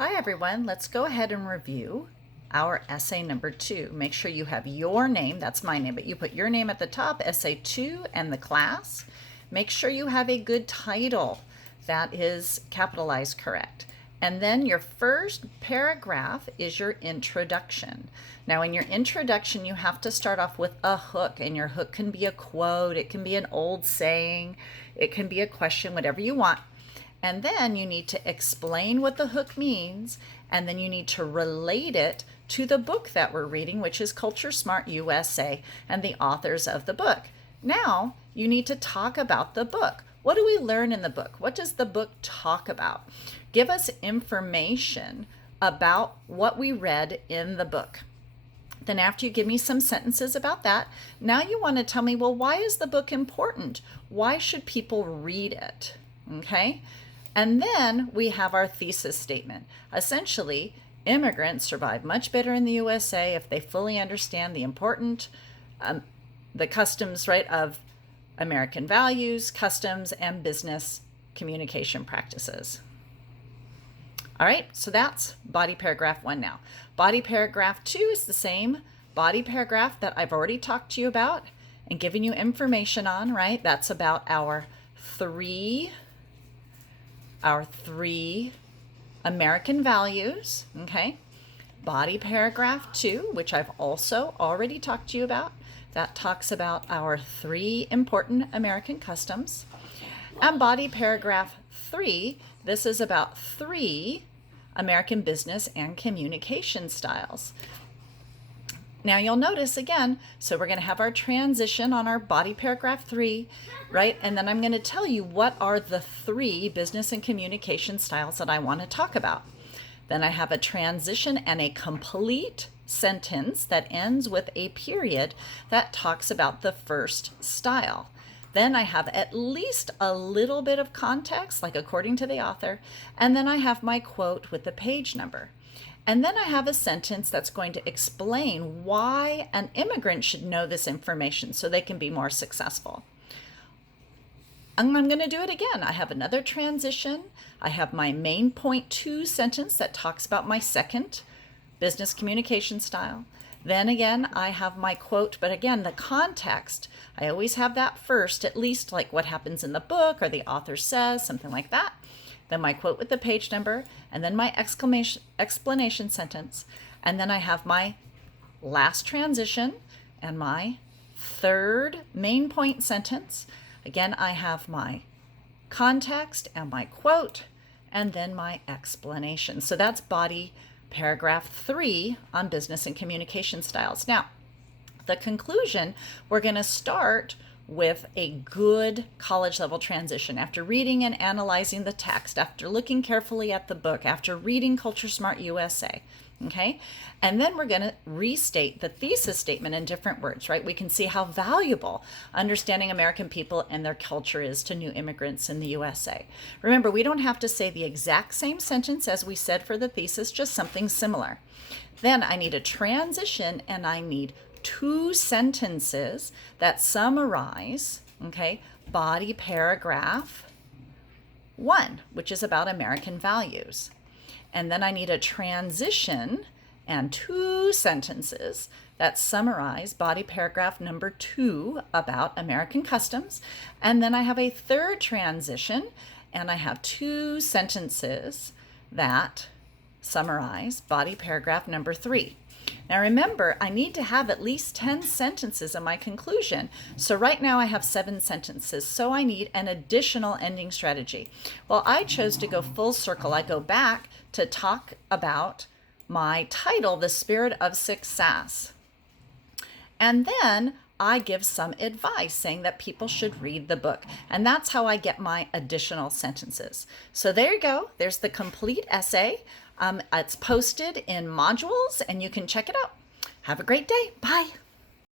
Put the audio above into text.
Hi everyone, let's go ahead and review our essay number 2. Make sure you have your name, that's my name, but you put your name at the top, essay 2 and the class. Make sure you have a good title that is capitalized correct. And then your first paragraph is your introduction. Now in your introduction, you have to start off with a hook, and your hook can be a quote, it can be an old saying, it can be a question, whatever you want. And then you need to explain what the hook means, and then you need to relate it to the book that we're reading, which is Culture Smart USA and the authors of the book. Now you need to talk about the book. What do we learn in the book? What does the book talk about? Give us information about what we read in the book. Then after you give me some sentences about that, now you want to tell me, well, why is the book important? Why should people read it? Okay? And then we have our thesis statement. Essentially, immigrants survive much better in the USA if they fully understand the the customs, right, of American values, customs, and business communication practices. All right, so that's body paragraph 1 now. Body paragraph 2 is the same body paragraph that I've already talked to you about and given you information on, right? That's about our three American values, okay? Body paragraph 2, which I've also already talked to you about, that talks about our 3 important American customs. And body paragraph 3, this is about 3 American business and communication styles. Now you'll notice again, so we're going to have our transition on our body paragraph 3, right? And then I'm going to tell you what are the 3 business and communication styles that I want to talk about. Then I have a transition and a complete sentence that ends with a period that talks about the first style. Then I have at least a little bit of context, like according to the author, and then I have my quote with the page number. And then I have a sentence that's going to explain why an immigrant should know this information so they can be more successful. I'm going to do it again. I have another transition. I have my main point 2 sentence that talks about my second business communication style. Then again, I have my quote, but again, the context, I always have that first, at least like what happens in the book or the author says, something like that. Then my quote with the page number, and then my explanation sentence. And then I have my last transition and my third main point sentence. Again, I have my context and my quote, and then my explanation. So that's body paragraph 3 on business and communication styles. Now, the conclusion, we're going to start with a good college level transition. After reading and analyzing the text, after looking carefully at the book, after reading Culture Smart USA, okay? And then we're going to restate the thesis statement in different words, right? We can see how valuable understanding American people and their culture is to new immigrants in the USA. Remember, we don't have to say the exact same sentence as we said for the thesis, just something similar. Then I need a transition, and I need 2 sentences that summarize, okay, body paragraph 1, which is about American values. And then I need a transition and 2 sentences that summarize body paragraph number 2 about American customs. And then I have a third transition, and I have 2 sentences that summarize body paragraph number 3. Now remember, I need to have at least 10 sentences in my conclusion. So right now I have 7 sentences, so I need an additional ending strategy. Well, I chose to go full circle. I go back to talk about my title, The Spirit of Success. And then I give some advice saying that people should read the book. And that's how I get my additional sentences. So there you go. There's the complete essay. It's posted in modules and you can check it out. Have a great day. Bye.